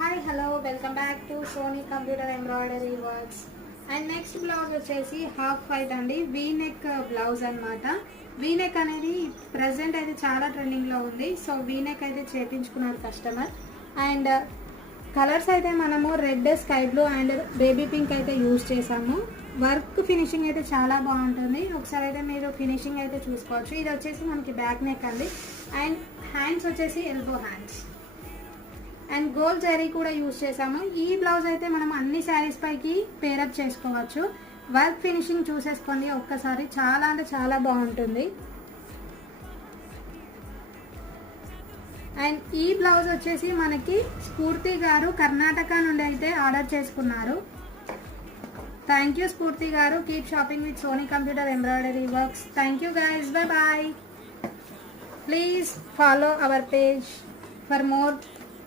Hi hello welcome back to Sony computer embroidery works. And next blouse వచ్చేసి half white అండి, V neck blouse అనమాట. V neck అనేది present అయితే చాలా ట్రెండింగ్లో ఉంది. సో వీ నెక్ అయితే చేపించుకున్నారు కస్టమర్. అండ్ కలర్స్ అయితే మనము red, sky blue and baby pink అయితే యూజ్ చేసాము. వర్క్ ఫినిషింగ్ అయితే చాలా బాగుంటుంది. ఒకసారి అయితే మీరు ఫినిషింగ్ అయితే చూసుకోవచ్చు. ఇది వచ్చేసి మనకి బ్యాక్ నెక్ అండి. అండ్ హ్యాండ్స్ వచ్చేసి elbow hands and gold zari కూడా యూజ్ చేసాము. ఈ బ్లౌజ్ అయితే మనం అన్ని శారీస్ పైకి పేరప్ చేసుకోవచ్చు. వర్క్ ఫినిషింగ్ చూసేసుకోండి ఒక్కసారి, చాలా అంటే చాలా బాగుంటుంది. అండ్ ఈ బ్లౌజ్ వచ్చేసి మనకి స్ఫూర్తి గారు కర్ణాటక నుండి అయితే ఆర్డర్ చేసుకున్నారు. Thank you Sphoorthi garu. Keep shopping with Sony computer embroidery works. Thank you guys, bye bye. Please follow our page for more